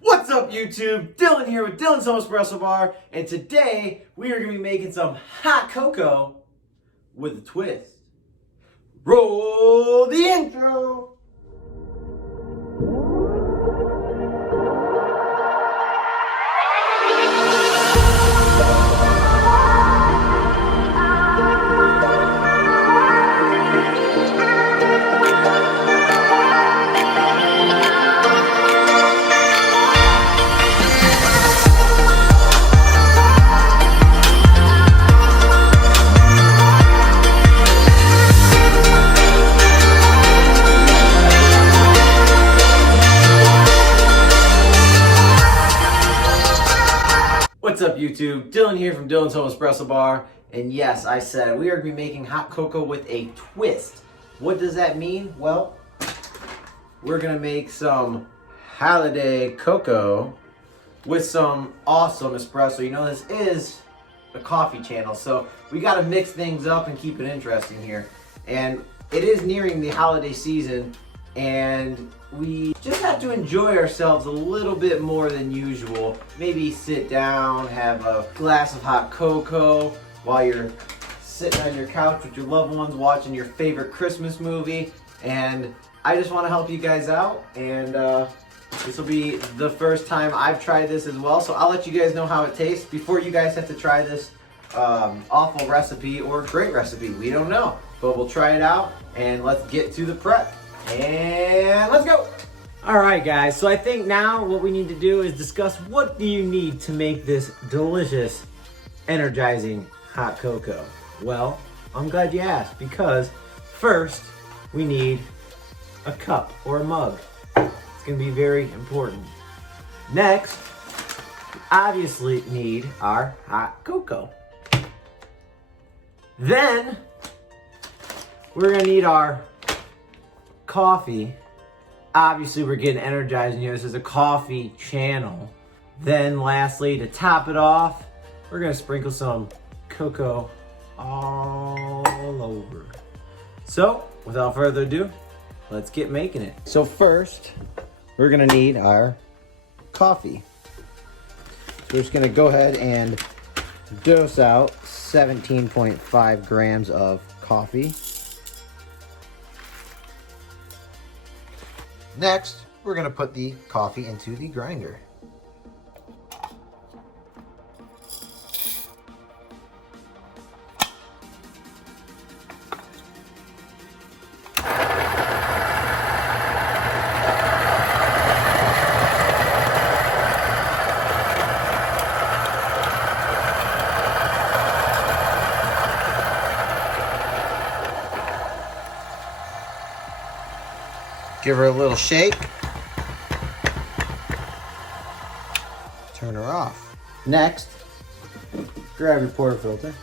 What's up, YouTube? Dylan here with Dylan's Home Espresso Bar, and today we are going to be making some hot cocoa with a twist. Roll the intro! What's up, YouTube? Dylan here from Dylan's Home Espresso Bar, and yes, I said we are going to be making hot cocoa with a twist. What does that mean? Well, we're going to make some holiday cocoa with some awesome espresso. You know, this is a coffee channel, so we got to mix things up and keep it interesting here. And it is nearing the holiday season, and we just have to enjoy ourselves a little bit more than usual. Maybe sit down, have a glass of hot cocoa while you're sitting on your couch with your loved ones watching your favorite Christmas movie. And I just want to help you guys out, and this will be the first time I've tried this as well, so I'll let you guys know how it tastes before you guys have to try this awful recipe or great recipe. We don't know, but we'll try it out, and let's get to the prep. And let's go! Alright guys, so I think now what we need to do is discuss what do you need to make this delicious, energizing hot cocoa. Well, I'm glad you asked, because first we need a cup or a mug. It's going to be very important. Next, we obviously need our hot cocoa. Then, we're going to need our coffee. Obviously, we're getting energized here. This is a coffee channel. Then lastly, to top it off, we're going to sprinkle some cocoa all over. So, without further ado, let's get making it. So first, we're going to need our coffee. So we're just going to go ahead and dose out 17.5 grams of coffee. Next, we're going to put the coffee into the grinder. Give her a little shake. Turn her off. Next, grab your portafilter.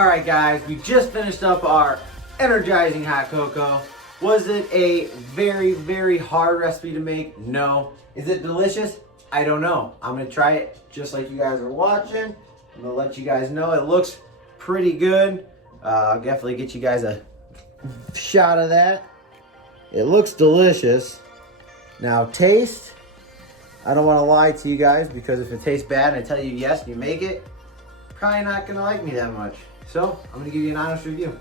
All right, guys, we just finished up our energizing hot cocoa. Was it a very, very hard recipe to make? No. Is it delicious? I don't know. I'm gonna try it just like you guys are watching. I'm gonna let you guys know it looks pretty good. I'll definitely get you guys a shot of that. It looks delicious. Now taste, I don't wanna lie to you guys, because if it tastes bad and I tell you yes and you make it, probably not gonna like me that much. So I'm gonna give you an honest review.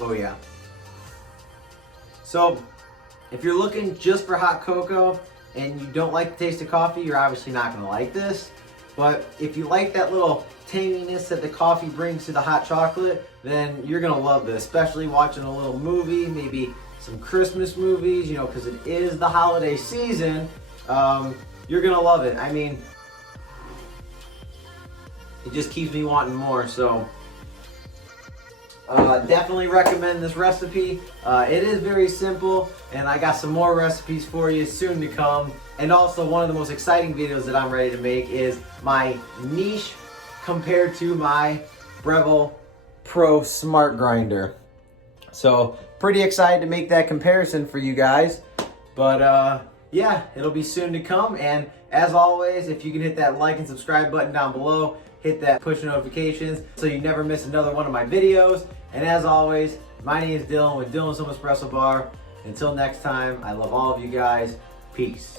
Oh yeah. So if you're looking just for hot cocoa and you don't like the taste of coffee, you're obviously not gonna like this. But if you like that little tanginess that the coffee brings to the hot chocolate, then you're gonna love this, especially watching a little movie, maybe some Christmas movies, you know, because it is the holiday season. You're gonna love it. I mean, it just keeps me wanting more. So definitely recommend this recipe. It is very simple, and I got some more recipes for you soon to come. And also, one of the most exciting videos that I'm ready to make is my niche compared to my Breville Pro Smart Grinder. So pretty excited to make that comparison for you guys. But yeah, it'll be soon to come. And as always, if you can hit that like and subscribe button down below, hit that push notifications so you never miss another one of my videos. And as always, my name is Dylan with Dylan's Home Espresso Bar. Until next time, I love all of you guys. Peace.